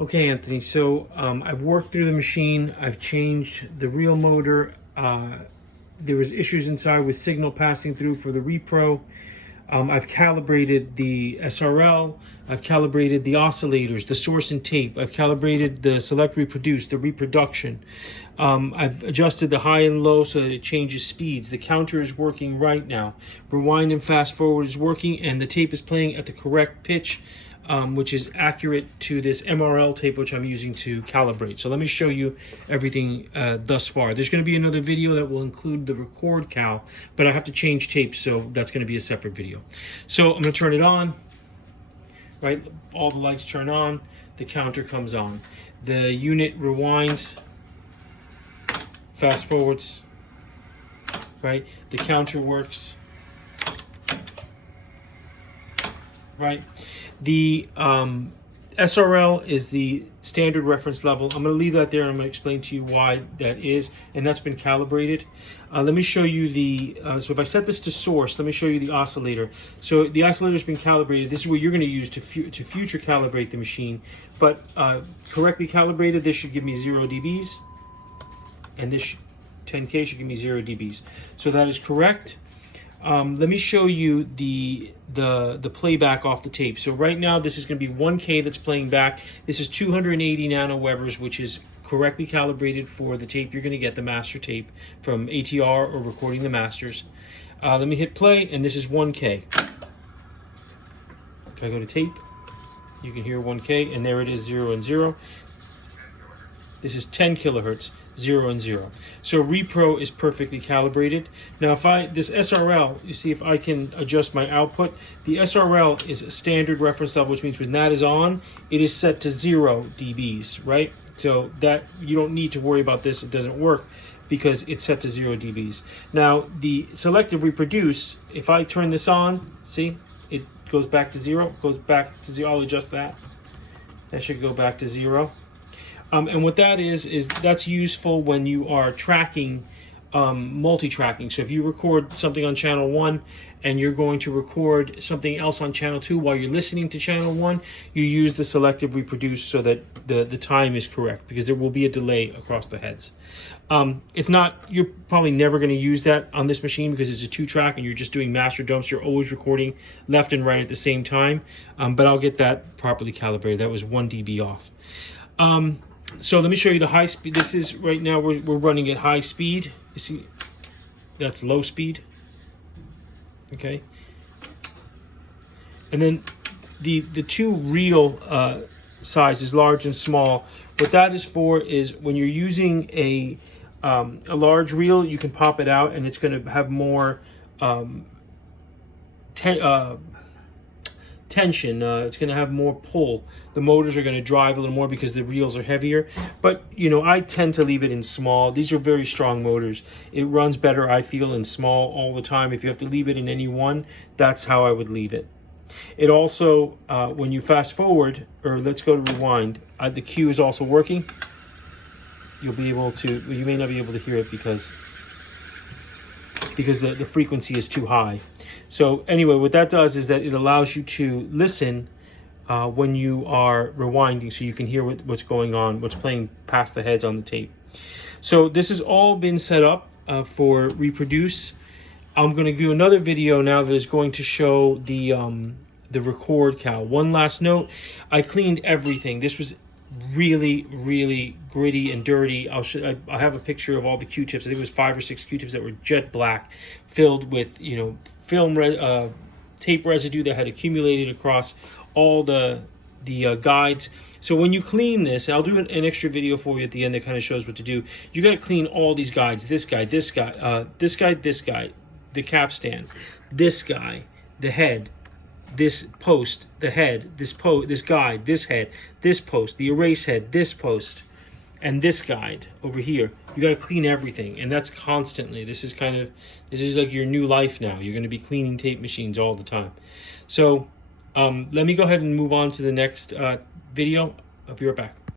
Okay, Anthony, so I've worked through the machine. I've changed the reel motor. There was issues inside with signal passing through for the repro. I've calibrated the SRL. I've calibrated the oscillators, the source and tape. I've calibrated the select reproduce, the reproduction. I've adjusted the high and low so that it changes speeds. The counter is working right now. Rewind and fast forward is working, and the tape is playing at the correct pitch, which is accurate to this MRL tape, which I'm using to calibrate. So let me show you everything thus far. There's going to be another video that will include the record cal, but I have to change tape, so that's going to be a separate video. So I'm going to turn it on, right? All the lights turn on, the counter comes on. The unit rewinds, fast forwards, right? The counter works, right? The SRL is the standard reference level. I'm going to leave that there and I'm going to explain to you why that is, and that's been calibrated. Let me show you the, so if I set this to source, let me show you the oscillator. So the oscillator has been calibrated. This is what you're going to use to future calibrate the machine, but correctly calibrated, this should give me 0 dBs, and this 10K should give me 0 dBs. So that is correct. Let me show you the playback off the tape. So right now this is going to be 1K that's playing back. This is 280 nanowebers, which is correctly calibrated for the tape. You're going to get the master tape from ATR or Recording the Masters. Let me hit play, and this is 1K. If I go to tape, you can hear 1K, and there it is, 0 and 0. This is 10 kilohertz. 0 and 0. So repro is perfectly calibrated. Now if this SRL, you see if I can adjust my output, the SRL is a standard reference level, which means when that is on, it is set to 0 dBs, right? So that you don't need to worry about this, it doesn't work because it's set to 0 dBs. Now the selective reproduce, if I turn this on, see, it goes back to 0, goes back to 0, I'll adjust that. That should go back to 0. And what that is that's useful when you are tracking, multi-tracking. So if you record something on channel 1 and you're going to record something else on channel 2 while you're listening to channel 1, you use the selective reproduce so that the time is correct, because there will be a delay across the heads. It's not, you're probably never going to use that on this machine because it's a 2-track and you're just doing master dumps. You're always recording left and right at the same time. But I'll get that properly calibrated. That was 1 dB off. So let me show you the high speed. This is right now we're running at high speed. You see, that's low speed. Okay. And then the two reel sizes, large and small. What that is for is when you're using a large reel, you can pop it out and it's going to have more tension. It's going to have more pull. The motors are going to drive a little more because the reels are heavier, but you know, I tend to leave it in small. These are very strong motors. It runs better, I feel, in small all the time. If you have to leave it in any one, that's how I would leave it. It also, when you fast forward, or let's go to rewind, the cue is also working. You'll be able to, well, you may not be able to hear it because the frequency is too high. So anyway, what that does is that it allows you to listen when you are rewinding, so you can hear what's going on, what's playing past the heads on the tape. So this has all been set up for reproduce. I'm going to do another video now that is going to show the record cal. One last note, I cleaned everything. This was really gritty and dirty. I have a picture of all the Q-tips. I think it was 5 or 6 Q-tips that were jet black, filled with, you know, film tape residue that had accumulated across all the guides. So when you clean this, I'll do an extra video for you at the end that kind of shows what to do. You got to clean all these guides. This guy, this guy, this guy, this guy, the capstan, this guy, the head, this post, the head, this guide, this head, this post, the erase head, this post, and this guide over here. You got to clean everything, and that's constantly. This is like your new life now. You're going to be cleaning tape machines all the time. So let me go ahead and move on to the next video. I'll be right back.